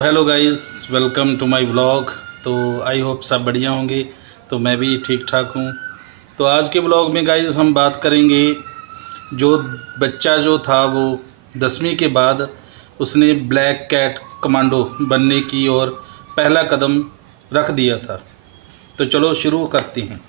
Hello guys, welcome to my vlog. तो I hope सब बढ़िया होंगे। तो मैं भी ठीक ठाक हूँ। तो आज के व्लॉग में गाइस हम बात करेंगे, जो बच्चा जो था वो 10वीं के बाद उसने ब्लैक कैट कमांडो बनने की और पहला कदम रख दिया था। तो चलो शुरू करते हैं।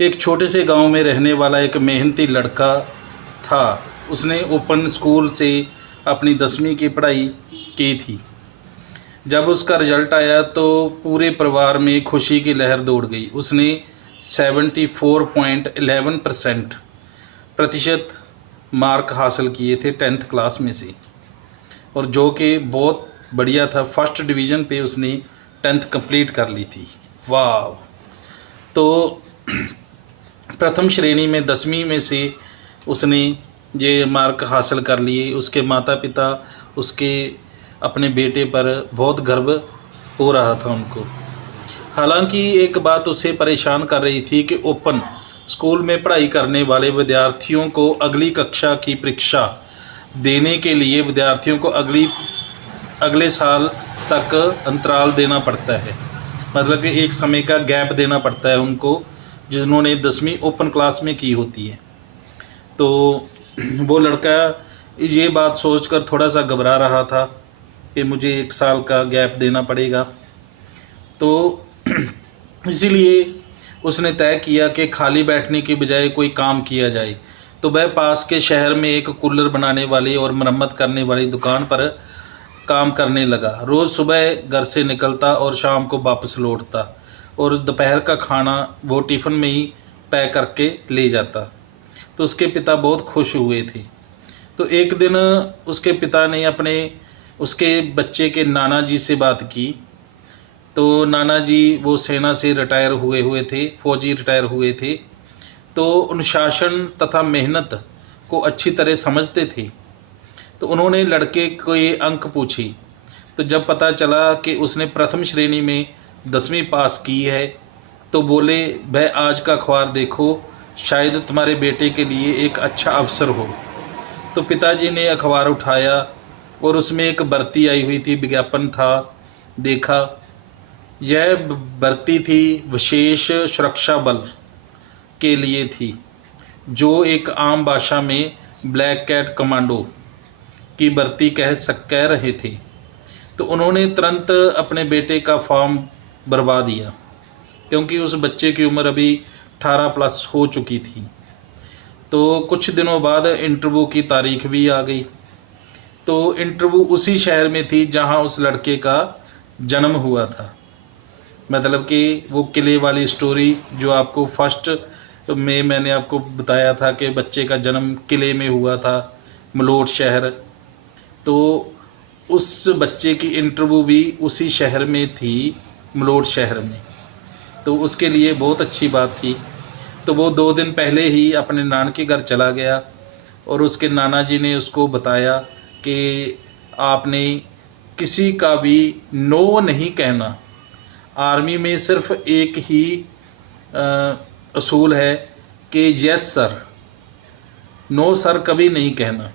एक छोटे से गांव में रहने वाला एक मेहनती लड़का था। उसने ओपन स्कूल से अपनी 10वीं की पढ़ाई की थी। जब उसका रिजल्ट आया तो पूरे परिवार में खुशी की लहर दौड़ गई। उसने 74.11% प्रतिशत मार्क हासिल किए थे 10th क्लास में से, और जो कि बहुत बढ़िया था। फर्स्ट डिवीज़न पे उसने 10th कंप्लीट कर ली थी। वाह! तो प्रथम श्रेणी में 10वीं में से उसने ये मार्क हासिल कर लिए। उसके माता पिता उसके अपने बेटे पर बहुत गर्व हो रहा था उनको। हालांकि एक बात उसे परेशान कर रही थी कि ओपन स्कूल में पढ़ाई करने वाले विद्यार्थियों को अगली कक्षा की परीक्षा देने के लिए विद्यार्थियों को अगले साल तक अंतराल देना पड़ता है। मतलब कि एक समय का गैप देना पड़ता है उनको, जिन्होंने 10वीं ओपन क्लास में की होती है। तो वो लड़का ये बात सोचकर थोड़ा सा घबरा रहा था कि मुझे 1 साल का गैप देना पड़ेगा। तो इसीलिए उसने तय किया कि खाली बैठने के बजाय कोई काम किया जाए। तो वह पास के शहर में एक कूलर बनाने वाली और मरम्मत करने वाली दुकान पर काम करने लगा। रोज़ सुबह घर से निकलता और शाम को वापस लौटता, और दोपहर का खाना वो टिफ़िन में ही पैक करके ले जाता। तो उसके पिता बहुत खुश हुए थे। तो एक दिन उसके पिता ने उसके बच्चे के नाना जी से बात की। तो नाना जी वो सेना से रिटायर हुए थे, फौजी रिटायर हुए थे। तो अनुशासन तथा मेहनत को अच्छी तरह समझते थे। तो उन्होंने लड़के को ये अंक पूछी। तो जब पता चला कि उसने प्रथम श्रेणी में 10वीं पास की है, तो बोले, वह आज का अखबार देखो, शायद तुम्हारे बेटे के लिए एक अच्छा अवसर हो। तो पिताजी ने अखबार उठाया और उसमें एक भर्ती आई हुई थी, विज्ञापन था। देखा, यह भर्ती थी विशेष सुरक्षा बल के लिए थी, जो एक आम भाषा में ब्लैक कैट कमांडो की भर्ती कह रहे थे। तो उन्होंने तुरंत अपने बेटे का फॉर्म भरवा दिया, क्योंकि उस बच्चे की उम्र अभी 18 प्लस हो चुकी थी। तो कुछ दिनों बाद इंटरव्यू की तारीख भी आ गई। तो इंटरव्यू उसी शहर में थी जहां उस लड़के का जन्म हुआ था। मतलब कि वो किले वाली स्टोरी जो आपको फर्स्ट में मैंने आपको बताया था कि बच्चे का जन्म किले में हुआ था, मलोट शहर। तो उस बच्चे की इंटरव्यू भी उसी शहर में थी, मलोट शहर में। तो उसके लिए बहुत अच्छी बात थी। तो वो 2 दिन पहले ही अपने नान के घर चला गया, और उसके नाना जी ने उसको बताया कि आपने किसी का भी नो नहीं कहना। आर्मी में सिर्फ एक ही असूल है कि यस सर, नो सर कभी नहीं कहना।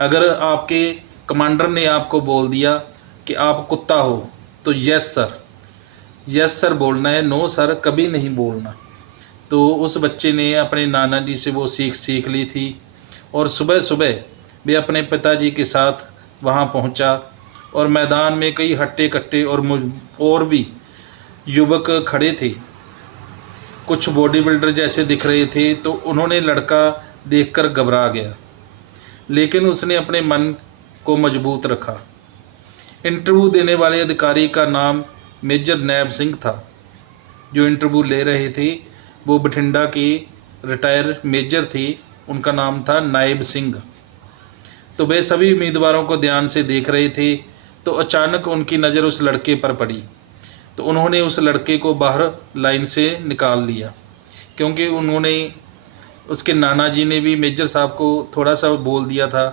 अगर आपके कमांडर ने आपको बोल दिया कि आप कुत्ता हो, तो यस सर बोलना है, नो सर कभी नहीं बोलना। तो उस बच्चे ने अपने नाना जी से वो सीख ली थी, और सुबह सुबह वे अपने पिताजी के साथ वहाँ पहुँचा, और मैदान में कई हट्टे कट्टे और भी युवक खड़े थे। कुछ बॉडी बिल्डर जैसे दिख रहे थे। तो उन्होंने लड़का देखकर घबरा गया, लेकिन उसने अपने मन को मजबूत रखा। इंटरव्यू देने वाले अधिकारी का नाम मेजर नैब सिंह था। जो इंटरव्यू ले रहे थे वो बठिंडा की रिटायर मेजर थे, उनका नाम था नायब सिंह। तो वे सभी उम्मीदवारों को ध्यान से देख रहे थे। तो अचानक उनकी नज़र उस लड़के पर पड़ी। तो उन्होंने उस लड़के को बाहर लाइन से निकाल लिया, क्योंकि उसके नाना जी ने भी मेजर साहब को थोड़ा सा बोल दिया था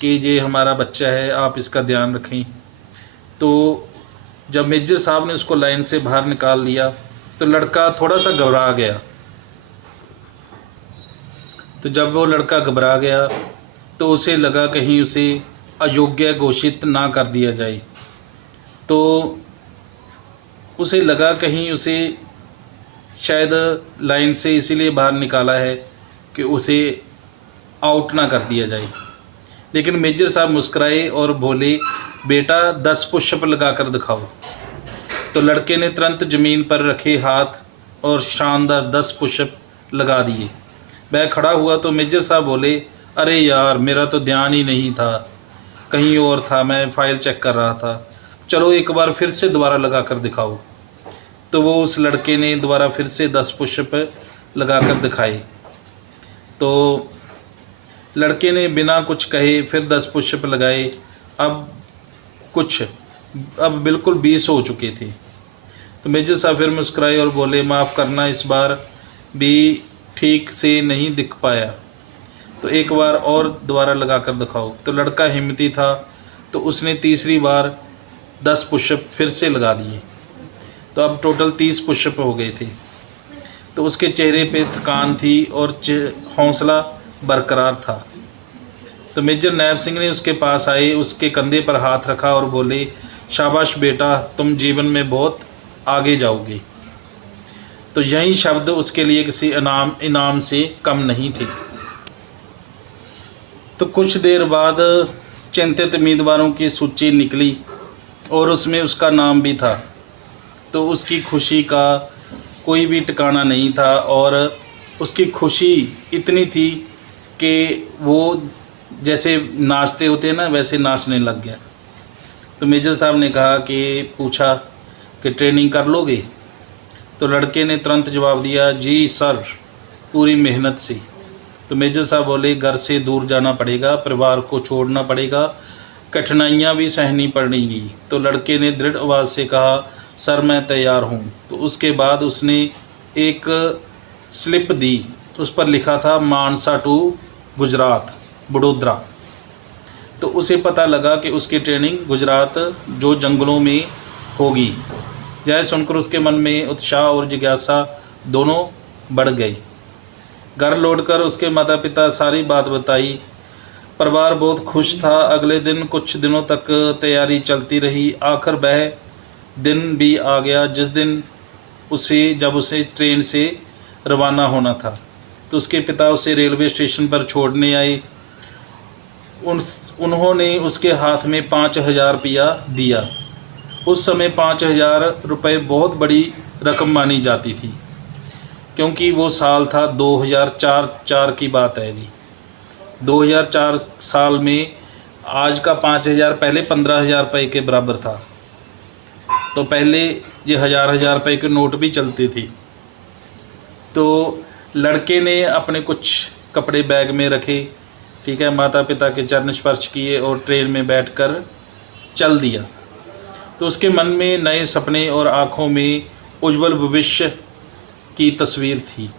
कि ये हमारा बच्चा है, आप इसका ध्यान रखें। तो जब मेजर साहब ने उसको लाइन से बाहर निकाल लिया, तो लड़का थोड़ा सा घबरा गया। तो जब वो लड़का घबरा गया, तो उसे लगा कहीं उसे अयोग्य घोषित ना कर दिया जाए। तो उसे लगा कहीं उसे शायद लाइन से इसीलिए बाहर निकाला है कि उसे आउट ना कर दिया जाए। लेकिन मेजर साहब मुस्कुराए और बोले, बेटा 10 पुशअप लगा कर दिखाओ। तो लड़के ने तुरंत ज़मीन पर रखे हाथ और शानदार 10 पुशअप लगा दिए। वह खड़ा हुआ तो मेजर साहब बोले, अरे यार मेरा तो ध्यान ही नहीं था, कहीं और था, मैं फ़ाइल चेक कर रहा था, चलो एक बार फिर से दोबारा लगा कर दिखाओ। तो वो उस लड़के ने दोबारा फिर से 10 पुशअप लगा कर दिखाए। तो लड़के ने बिना कुछ कहे फिर 10 पुशअप लगाए। अब बिल्कुल 20 हो चुके थे। तो मेजर साहब फिर मुस्कुराए और बोले, माफ़ करना, इस बार भी ठीक से नहीं दिख पाया, तो एक बार और दोबारा लगा कर दिखाओ। तो लड़का हिम्मती था, तो उसने तीसरी बार 10 पुशअप फिर से लगा दिए। तो अब टोटल 30 पुशअप हो गए थे। तो उसके चेहरे पे थकान थी और हौसला बरकरार था। तो मेजर नायब सिंह ने उसके पास आए, उसके कंधे पर हाथ रखा और बोले, शाबाश बेटा, तुम जीवन में बहुत आगे जाओगे। तो यही शब्द उसके लिए किसी इनाम से कम नहीं थे। तो कुछ देर बाद चिंतित उम्मीदवारों की सूची निकली और उसमें उसका नाम भी था। तो उसकी खुशी का कोई भी ठिकाना नहीं था और उसकी खुशी इतनी थी कि वो जैसे नाचते होते हैं ना, वैसे नाचने लग गया। तो मेजर साहब ने पूछा कि ट्रेनिंग कर लोगे? तो लड़के ने तुरंत जवाब दिया, जी सर, पूरी मेहनत से। तो मेजर साहब बोले, घर से दूर जाना पड़ेगा, परिवार को छोड़ना पड़ेगा, कठिनाइयाँ भी सहनी पड़ेंगी। तो लड़के ने दृढ़ आवाज़ से कहा, सर मैं तैयार हूँ। तो उसके बाद उसने एक स्लिप दी, उस पर लिखा था मानसा टू गुजरात, बड़ोदरा। तो उसे पता लगा कि उसकी ट्रेनिंग गुजरात जो जंगलों में होगी। यह सुनकर उसके मन में उत्साह और जिज्ञासा दोनों बढ़ गई। घर लौटकर उसके माता पिता सारी बात बताई। परिवार बहुत खुश था। अगले दिन कुछ दिनों तक तैयारी चलती रही। आखिर वह दिन भी आ गया जिस दिन जब उसे ट्रेन से रवाना होना था। तो उसके पिता उसे रेलवे स्टेशन पर छोड़ने आए। उन्होंने उसके हाथ में 5,000 रुपया दिया। उस समय 5,000 रुपये बहुत बड़ी रकम मानी जाती थी, क्योंकि वो साल था 2004 की बात है जी। 2004 साल में आज का 5,000 पहले 15,000 रुपये के बराबर था। तो पहले ये हज़ार रुपये के नोट भी चलते थे। तो लड़के ने अपने कुछ कपड़े बैग में रखे, ठीक है, माता पिता के चरण स्पर्श किए और ट्रेन में बैठकर चल दिया। तो उसके मन में नए सपने और आँखों में उज्जवल भविष्य की तस्वीर थी।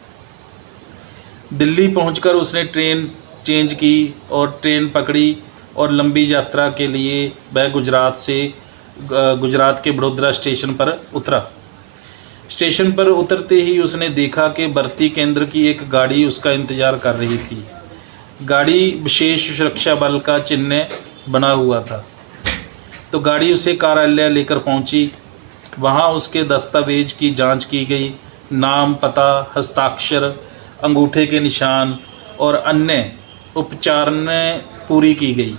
दिल्ली पहुंचकर उसने ट्रेन चेंज की और ट्रेन पकड़ी और लंबी यात्रा के लिए वह गुजरात के बड़ोदरा स्टेशन पर उतरा। स्टेशन पर उतरते ही उसने देखा कि भर्ती केंद्र की एक गाड़ी उसका इंतज़ार कर रही थी। गाड़ी विशेष सुरक्षा बल का चिन्ह बना हुआ था। तो गाड़ी उसे कार्यालय लेकर पहुंची। वहां उसके दस्तावेज की जांच की गई। नाम, पता, हस्ताक्षर, अंगूठे के निशान और अन्य उपचारणें पूरी की गई।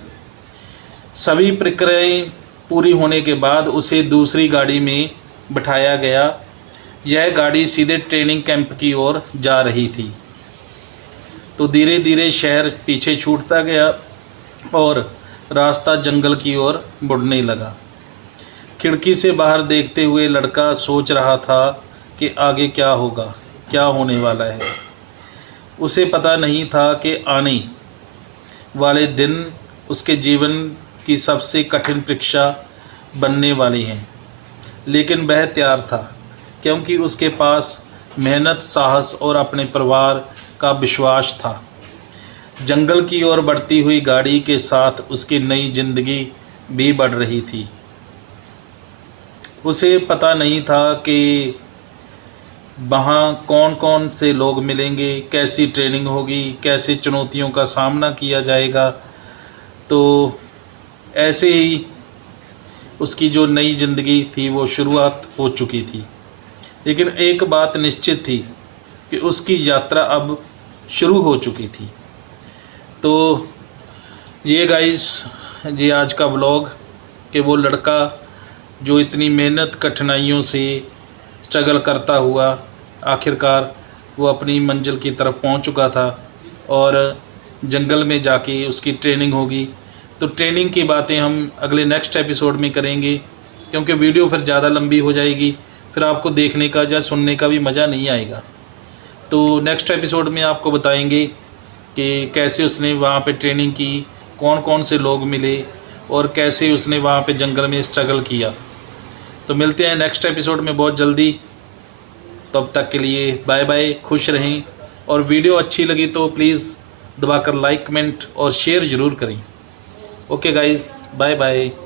सभी प्रक्रियाएं पूरी होने के बाद उसे दूसरी गाड़ी में बिठाया गया। यह गाड़ी सीधे ट्रेनिंग कैंप की ओर जा रही थी। तो धीरे धीरे शहर पीछे छूटता गया और रास्ता जंगल की ओर मुड़ने लगा। खिड़की से बाहर देखते हुए लड़का सोच रहा था कि आगे क्या होगा, क्या होने वाला है। उसे पता नहीं था कि आने वाले दिन उसके जीवन की सबसे कठिन परीक्षा बनने वाली हैं। लेकिन वह तैयार था, क्योंकि उसके पास मेहनत, साहस और अपने परिवार का विश्वास था। जंगल की ओर बढ़ती हुई गाड़ी के साथ उसकी नई जिंदगी भी बढ़ रही थी। उसे पता नहीं था कि वहाँ कौन कौन से लोग मिलेंगे, कैसी ट्रेनिंग होगी, कैसे चुनौतियों का सामना किया जाएगा। तो ऐसे ही उसकी जो नई ज़िंदगी थी वो शुरुआत हो चुकी थी। लेकिन एक बात निश्चित थी कि उसकी यात्रा अब शुरू हो चुकी थी। तो ये गाइस, ये आज का व्लॉग कि वो लड़का जो इतनी मेहनत कठिनाइयों से स्ट्रगल करता हुआ आखिरकार वो अपनी मंजिल की तरफ पहुंच चुका था और जंगल में जाके उसकी ट्रेनिंग होगी। तो ट्रेनिंग की बातें हम अगले नेक्स्ट एपिसोड में करेंगे, क्योंकि वीडियो फिर ज़्यादा लंबी हो जाएगी, फिर आपको देखने का या सुनने का भी मज़ा नहीं आएगा। तो नेक्स्ट एपिसोड में आपको बताएंगे कि कैसे उसने वहाँ पे ट्रेनिंग की, कौन कौन से लोग मिले और कैसे उसने वहाँ पे जंगल में स्ट्रगल किया। तो मिलते हैं नेक्स्ट एपिसोड में बहुत जल्दी। तब तक के लिए बाय बाय, खुश रहें। और वीडियो अच्छी लगी तो प्लीज़ दबाकर लाइक, कमेंट और शेयर ज़रूर करें। Okay guys, bye bye.